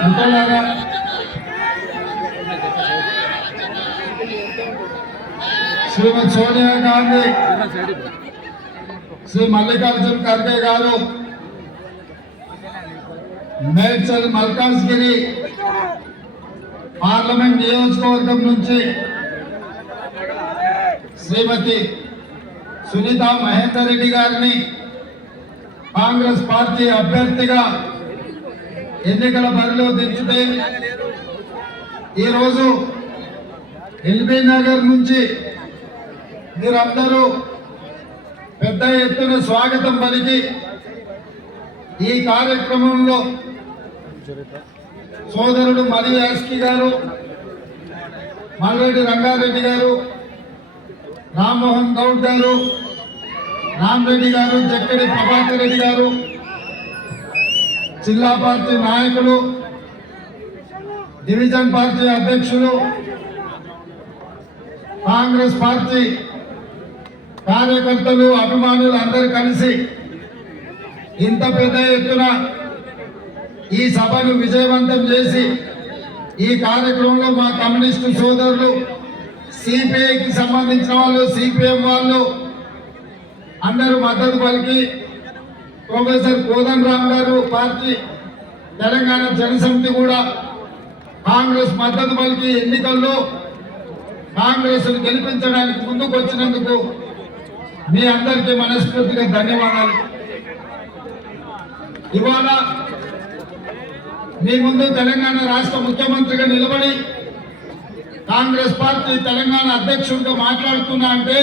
మిత్రులారా, శ్రీమతి సోనియా గాంధీ, శ్రీ మల్లికార్జున్ ఖర్గే గారు మేడ్చల్ మల్కాజ్గిరి పార్లమెంట్ నియోజకవర్గం నుంచి శ్రీమతి సునీతా మహేందర్ రెడ్డి గారిని కాంగ్రెస్ పార్టీ అభ్యర్థిగా ఎన్నికల బరిలో దించితే ఈరోజు ఎల్బీ నగర్ నుంచి మీరందరూ పెద్ద ఎత్తున స్వాగతం పలికి ఈ కార్యక్రమంలో సోదరుడు మరి యాస్కి గారు, మల్రెడ్డి రంగారెడ్డి గారు, రామ్మోహన్ గౌడ్ గారు, రామరెడ్డి గారు, జక్కడి ప్రభాకర్ రెడ్డి గారు, జిల్లా పార్టీ నాయకులు, డివిజన్ పార్టీ అధ్యక్షులు, కాంగ్రెస్ పార్టీ కార్యకర్తలు, అభిమానులు అందరూ కలిసి ఇంత పెద్ద ఎత్తున ఈ సభను విజయవంతం చేసి ఈ కార్యక్రమంలో మా కమ్యూనిస్టు సోదరులు, సిపిఐకి సంబంధించిన వాళ్ళు, సిపిఎం వాళ్ళు అందరూ మద్దతు పలికి ప్రొఫెసర్ కోదండరామ్ గారు పార్టీ తెలంగాణ జనసమితి కూడా కాంగ్రెస్ మద్దతు పలికి ఎన్నికల్లో కాంగ్రెస్ గెలిపించడానికి ముందుకు వచ్చినందుకు మీ అందరికీ మనస్ఫూర్తిగా ధన్యవాదాలు. ఇవాళ మీ ముందు తెలంగాణ రాష్ట్ర ముఖ్యమంత్రిగా నిలబడి కాంగ్రెస్ పార్టీ తెలంగాణ అధ్యక్షుడిగా మాట్లాడుతున్నా అంటే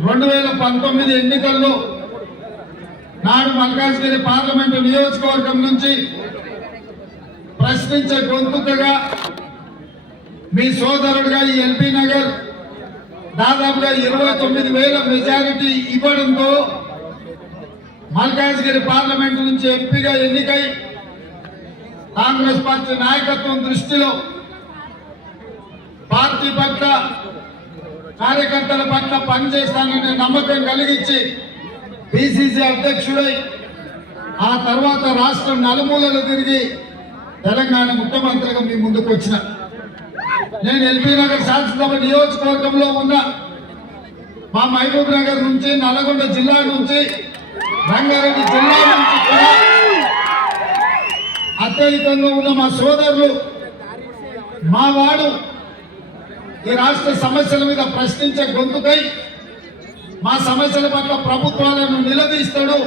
2019 ఎన్నికల్లో నాడు మల్కాజ్గిరి పార్లమెంటు నియోజకవర్గం నుంచి ప్రశ్నించే గొంతుకగా మీ సోదరుడిగా ఈ ఎల్బీ నగర్ దాదాపుగా 29,000 మెజారిటీ ఇవ్వడంతో మల్కాజ్గిరి పార్లమెంటు నుంచి ఎంపీగా ఎన్నికై కాంగ్రెస్ పార్టీ నాయకత్వం దృష్టిలో పార్టీ పట్ల, కార్యకర్తల పట్ల పనిచేస్తాననే నమ్మకం కలిగించి పిసిసి అధ్యక్షుడై ఆ తర్వాత రాష్ట్రం నలుమూలలు తిరిగి తెలంగాణ ముఖ్యమంత్రిగా మీ ముందుకు వచ్చిన నేను ఎల్బీ నగర్ శాసనసభ నియోజకవర్గంలో ఉన్న మా మహబూబ్ నగర్ నుంచి, నల్గొండ జిల్లా నుంచి, రంగారెడ్డి జిల్లా నుంచి కూడా అత్యధికంగా ఉన్న మా సోదరులు, మా వాడు ఈ రాష్ట్ర సమస్యల మీద ప్రశ్నించే గొంతుకై మా సమస్యల పట్ల ప్రభుత్వాలను నిలదీస్తాడు.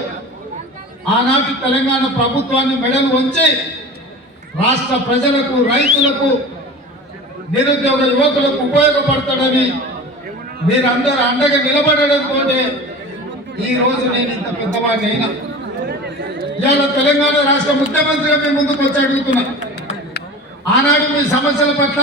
ఆనాటి తెలంగాణ ప్రభుత్వాన్ని మెడలు వంచి రాష్ట్ర ప్రజలకు, రైతులకు, నిరుద్యోగ యువకులకు ఉపయోగపడతాడని మీరందరూ అండగా నిలబడడంతో ఈ రోజు నేను ఇంత పెద్దవాడిని అయినా. ఇవాళ తెలంగాణ రాష్ట్ర ముఖ్యమంత్రిగా మీ ముందుకు వచ్చి అడుగుతున్నా, ఆనాడు మీ సమస్యల పట్ల